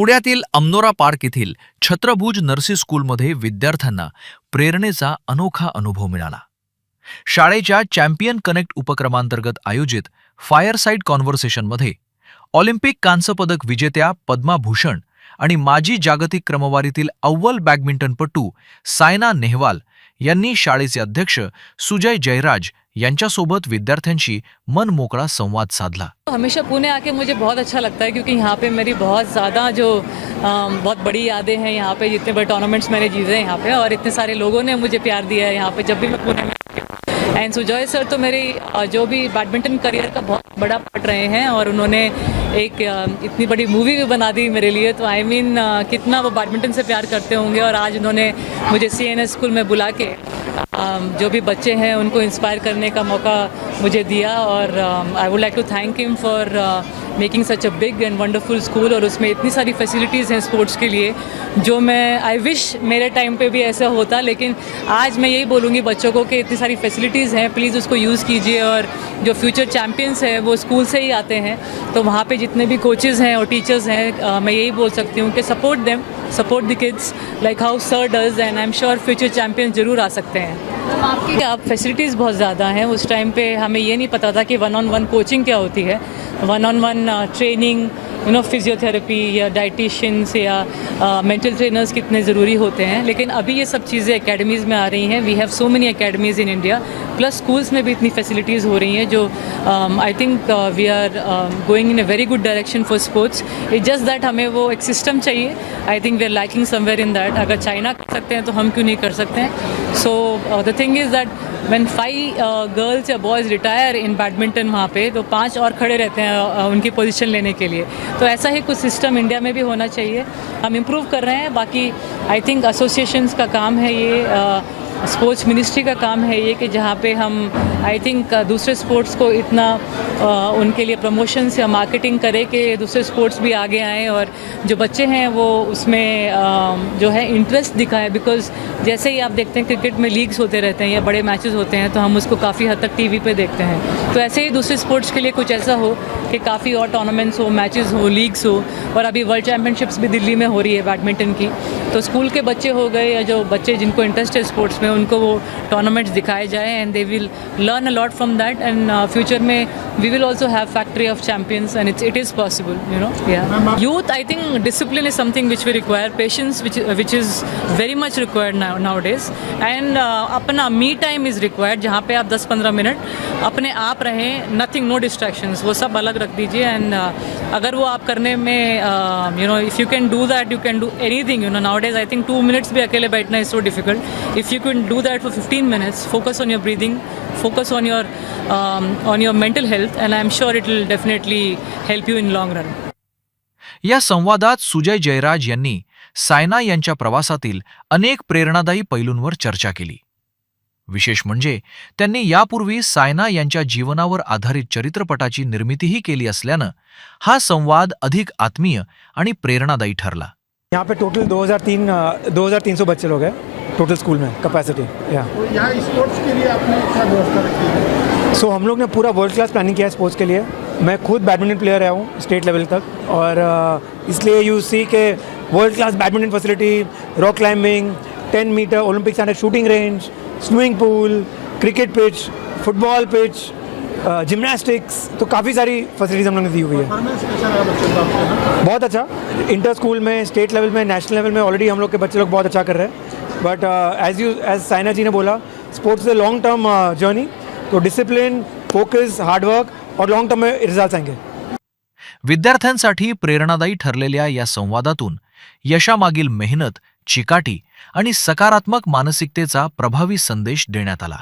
पुण्यातील अमनोरा पार्क येथील छत्रभुज नर्सी स्कूलमध्ये विद्यार्थ्यांना प्रेरणेचा अनोखा अनुभव मिळाला. शाळेच्या चॅम्पियन कनेक्ट उपक्रमांतर्गत आयोजित फायरसाइड कॉन्व्हर्सेशनमध्ये ऑलिम्पिक कांस्य पदक विजेत्या पद्मा भूषण आणि माजी जागतिक क्रमवारीतील अव्वल बॅडमिंटनपटू सायना नेहवाल यांनी शाळेचे अध्यक्ष सुजय जयराज यांच्यासोबत विद्यार्थ्यांशी मनमोकळा संवाद साधला. हमेशा पुणे आके मुझे बहुत अच्छा लगता है क्योंकि यहाँ पे मेरी बहुत ज़्यादा जो बहुत बड़ी यादें हैं. यहाँ पे जितने बड़े टूर्नामेंट्स मैंने जीते हैं यहाँ पे, और इतने सारे लोगों ने मुझे प्यार दिया है यहाँ पे जब भी मैं पुणे में. एंड सुजय सर तो मेरी जो भी बैडमिंटन करियर का बहुत बड़ा पार्ट रहे हैं, और उन्होंने एक इतनी बड़ी मूवी भी बना दी मेरे लिए. तो आई मीन कितना वो बैडमिंटन से प्यार करते होंगे. और आज उन्होंने मुझे CNS स्कूल में बुला के जो भी बच्चे हैं उनको इंस्पायर करने का मौका मुझे दिया. और I would like to thank him for making such a big and wonderful school. और उसमें इतनी सारी फैसिलिटीज़ हैं स्पोर्ट्स के लिए जो मैं आई विश मेरे टाइम पे भी ऐसा होता. लेकिन आज मैं यही बोलूँगी बच्चों को कि इतनी सारी फैसिलिटीज़ हैं, प्लीज़ उसको यूज़ कीजिए. और जो फ्यूचर चैम्पियंस हैं वो स्कूल से ही आते हैं, तो वहाँ पे जितने भी कोचेज़ हैं और टीचर्स हैं, मैं यही बोल सकती हूँ कि support them, support the kids like how sir does. And I am sure future champions जरूर आ सकते हैं. आपकी अब फैसिलिटीज़ बहुत ज़्यादा हैं. उस टाइम पे हमें ये नहीं पता था कि 1-on-1 कोचिंग क्या होती है, 1-on-1 ट्रेनिंग, फिजियोथेरेपी या डाइटिशियंस या मेंटल ट्रेनर्स कितने ज़रूरी होते हैं. लेकिन अभी ये सब चीज़ें एकेडमीज़ में आ रही हैं. We have so many academies in India, plus schools में भी इतनी फैसिलिटीज़ हो रही हैं जो I think we are going in a very good direction for sports. It's just that हमें वो एक सिस्टम चाहिए. I think we are lacking somewhere in that. अगर चाइना कर सकते हैं तो हम क्यों नहीं कर सकते हैं. So the thing is that when 5 girls या बॉयज़ रिटायर इन बैडमिंटन वहाँ पे, तो 5 और खड़े रहते हैं उनकी पोजीशन लेने के लिए. तो ऐसा ही कुछ सिस्टम इंडिया में भी होना चाहिए. हम इम्प्रूव कर रहे हैं. बाकी आई थिंक एसोसिएशंस का काम है ये, स्पोर्ट्स मिनिस्ट्री का काम है ये, कि जहाँ पे हम आई थिंक दूसरे स्पोर्ट्स को इतना उनके लिए प्रमोशंस या मार्केटिंग करें कि दूसरे स्पोर्ट्स भी आगे आएँ और जो बच्चे हैं वो उसमें जो है इंटरेस्ट दिखाएं. बिकॉज जैसे ही आप देखते हैं क्रिकेट में लीग्स होते रहते हैं या बड़े मैचेस होते हैं, तो हम उसको काफ़ी हद तक TV पे देखते हैं. तो ऐसे ही दूसरे स्पोर्ट्स के लिए कुछ ऐसा हो कि काफ़ी और टूर्नामेंट्स हो, मैचेस हो, लीग्स हो. और अभी वर्ल्ड चैम्पियनशिप्स भी दिल्ली में हो रही है बैडमिंटन की. तो स्कूल के बच्चे हो गए या जो बच्चे जिनको इंटरेस्ट है स्पोर्ट्स में, उनको वो टूर्नामेंट्स दिखाए जाए and they will learn a lot from that. And future में we will also have factory of champions and it is possible, yeah. Youth, I think discipline is something which we require, patience which is very much required nowadays. And अपना me time is required, जहाँ पे आप 10-15 minute अपने आप रहें, nothing, no distractions, वो सब अलग रख दीजिए. एंड अगर वो आप करने में if you can do that, you can do anything. Now days I think 2 minutes भी अकेले बैठना is so difficult. If you can do that for 15 minutes, focus on your breathing, focus on your mental health, and I am sure it will definitely help you in long run. या संवादात सुजय जयराज यांनी सायना यांच्या प्रवासातील अनेक प्रेरणादायी पैलूंवर चर्चा केली. विशेष म्हणजे त्यांनी यापूर्वी सायना यांच्या जीवनावर आधारित चित्रपटाची निर्मितीही केली असल्यानं हा संवाद अधिक आत्मीय आणि प्रेरणादायी ठरला. यहाँ पे टोटल 2300 बच्चे लोग हैं टोटल स्कूल में कैपेसिटी. यहाँ स्पोर्ट्स के लिए आपने क्या व्यवस्था रखी है? सो हम लोग ने पूरा वर्ल्ड क्लास प्लानिंग किया है स्पोर्ट्स के लिए. मैं खुद बैडमिंटन प्लेयर रहा हूँ स्टेट लेवल तक, और इसलिए यू सी के world class badminton facility, rock climbing, 10 metre Olympic standard shooting range, swimming pool, cricket pitch, football pitch, gymnastics, तो काफ़ी सारी फैसिलिटीज़ हम लोग ने दी हुई है. परफॉर्मेंस कैसा रहा बच्चों का आपके ना? बहुत अच्छा. इंटर स्कूल में, स्टेट लेवल में, नेशनल लेवल में ऑलरेडी हम लोग के बच्चे लोग बहुत अच्छा कर रहे हैं. बट एज साइना जी ने बोला, sports is a long term journey. तो डिसिप्लिन, फोकस, हार्डवर्क और लॉन्ग टर्म में रिजल्ट्स आएंगे. विद्यार्थ्यांसाठी प्रेरणादायी ठरलेल्या या संवादातून यशामागील मेहनत, चिकाटी आणि सकारात्मक मानसिकतेचा प्रभावी संदेश देण्यात आला.